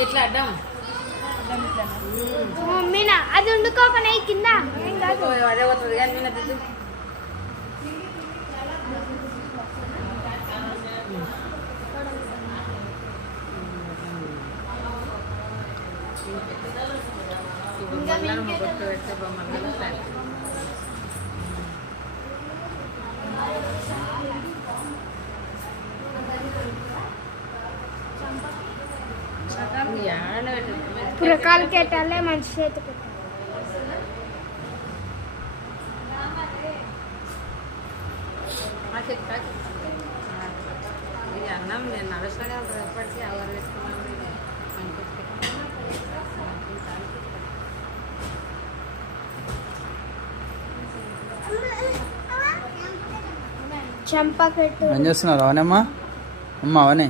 ఇట్లా అడ్డం మీనా అది వండుకోకనే కింద అదే పోతుంది కానీ మీనా దిద్దు బొట్టు పెడితే బొమ్మలు పురకాలకి పెట్టాలి మంచి చేతి ఇది అన్నం నేను నడుస్తానే ఉంటుంది ఎప్పటికీ అవర్ వేసుకున్నాను చంపకెట్టు ఏం చేస్తున్నారు అవనమ్మా అమ్మ అవనే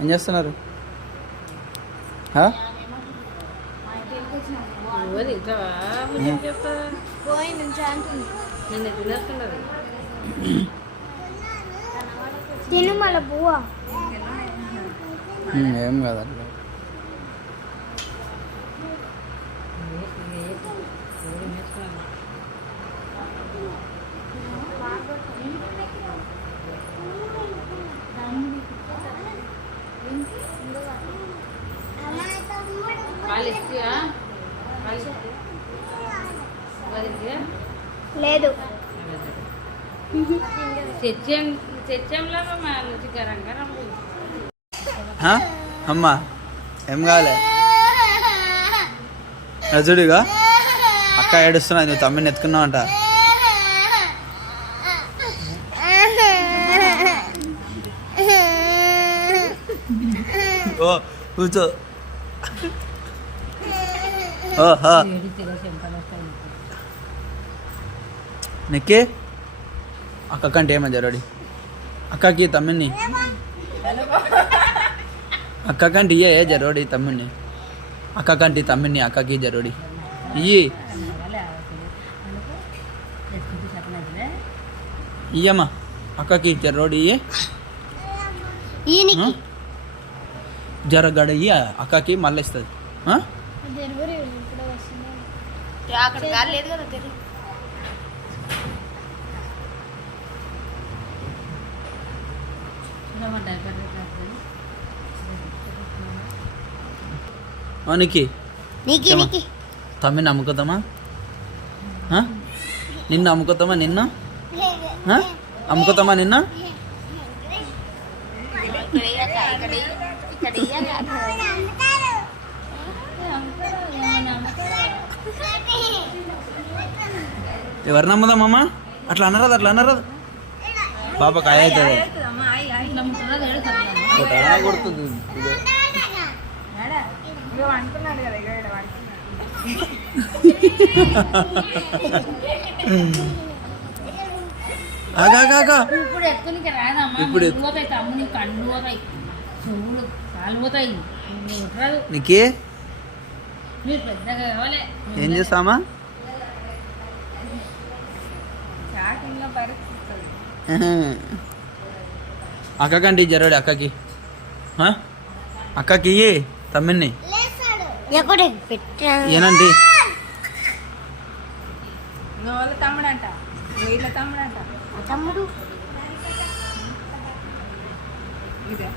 ఏం చేస్తున్నారు తిను మళ్ళీ పువ్వా ఏం కాదు అట్లా లేదు అమ్మా ఏం కావాలి రజుడిగా అక్క ఏడుస్తున్నా నువ్వు తమ్మిని ఎత్తుకున్నావు అంట ఓ కూర్చో ఓహో నెక్కి అక్క కంటే ఏమో జరడి అక్కకి తమ్మిని అక్క కంటే ఇయ్యే జరోడి తమ్మిని అక్క కంటే తమ్మిని అక్కకి జరోడి ఇయ్యి ఇయ్యమ్మా అక్కకి జరోడి ఇయ్యే జరగడ ఇయ్య అక్కకి మళ్ళీ ఇస్తుంది నీకి తమ్మిని అమ్ముకోతామా నిన్ను అమ్ముకోతామా నిన్న అమ్ముకోతామా నిన్న ఎవరు నమ్ముదామమ్మా అట్లా అన్నరాదు అట్లా అన్నరాదు పాప కాయ అవుతుంది కొడుతుంది ఇప్పుడు నీకే ఏం చేస్తామా అక్కకండి జరడు అక్కకి అక్కకి తమ్మిని ఏనండి తమ్ముడంట తమ్ముడు ఇదే